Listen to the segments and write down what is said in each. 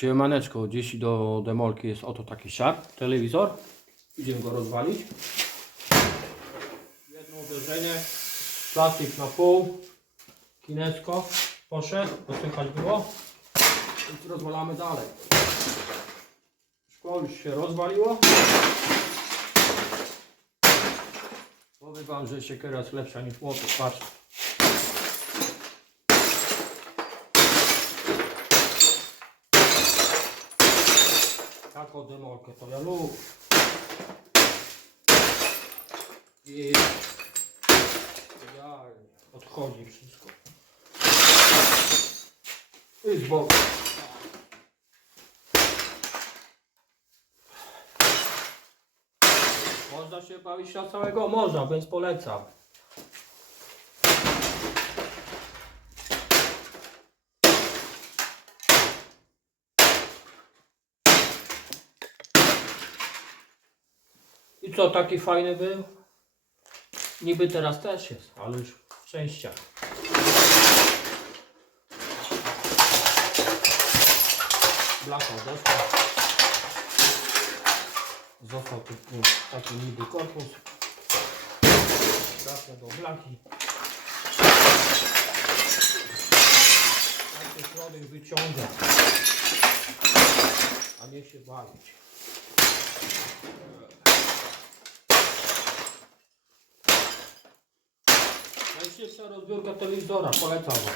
Siemaneczko, dziś do demolki jest oto taki siak, telewizor. Idziemy go rozwalić. Jedno uderzenie, plastik na pół, kinecko poszedł, to słychać było. Więc rozwalamy dalej. Szkło już się rozwaliło. Powiem wam, że siekiera jest lepsza niż młotek, patrz. Taką demolkę to ja lubię. I idealnie odchodzi wszystko. I z boku. Można się bawić na całego morza, więc polecam. I co, taki fajny był? Niby teraz też jest, ale już w częściach. Blacha odeszła. Został tylko taki niby korpus. Trafia do blachy. Tak się środek wyciąga. A nie się bawić. Najszybsza rozbiórka telewizora, polecam wam.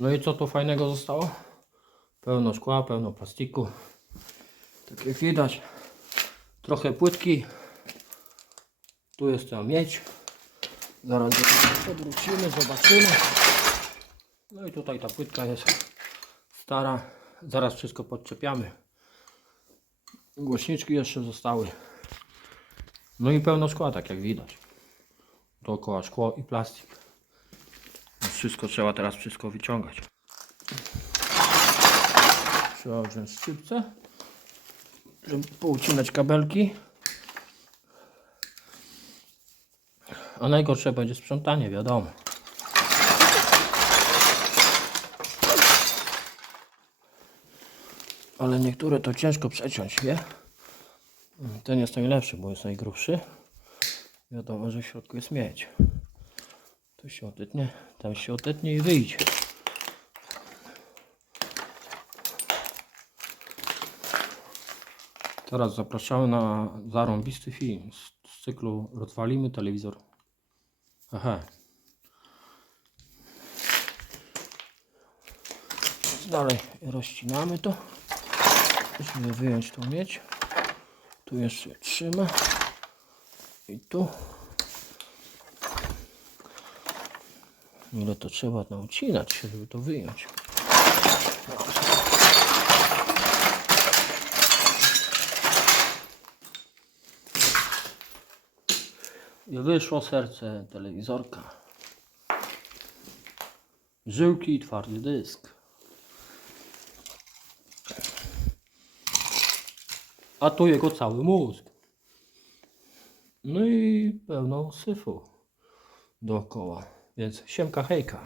No i co tu fajnego zostało? Pełno szkła, pełno plastiku. Tak jak widać, trochę płytki. Tu jest ta miedź. Zaraz podrócimy, zobaczymy. No i tutaj ta płytka jest stara. Zaraz wszystko podczepiamy. Głośniczki jeszcze zostały. No i pełno szkła, tak jak widać. Dookoła szkło i plastik. Wszystko trzeba teraz wszystko wyciągać. Trzeba wziąć szczypce, żeby poucinać kabelki. A najgorsze będzie sprzątanie, wiadomo. Ale niektóre to ciężko przeciąć, wie? Ten jest najlepszy, bo jest najgrubszy. Wiadomo, że w środku jest miedź. Tu się odetnie, tam się odetnie i wyjdzie. Teraz zapraszamy na zarąbisty film z, z cyklu Rozwalimy telewizor. Aha. Dalej rozcinamy to. Musimy wyjąć tą miedź. Tu jeszcze trzyma. I tu. Ile to trzeba naucinać się, żeby to wyjąć. I wyszło serce telewizorka. Żyłki i twardy dysk. A tu jego cały mózg. No i pełno syfu dookoła. Więc siemka hejka.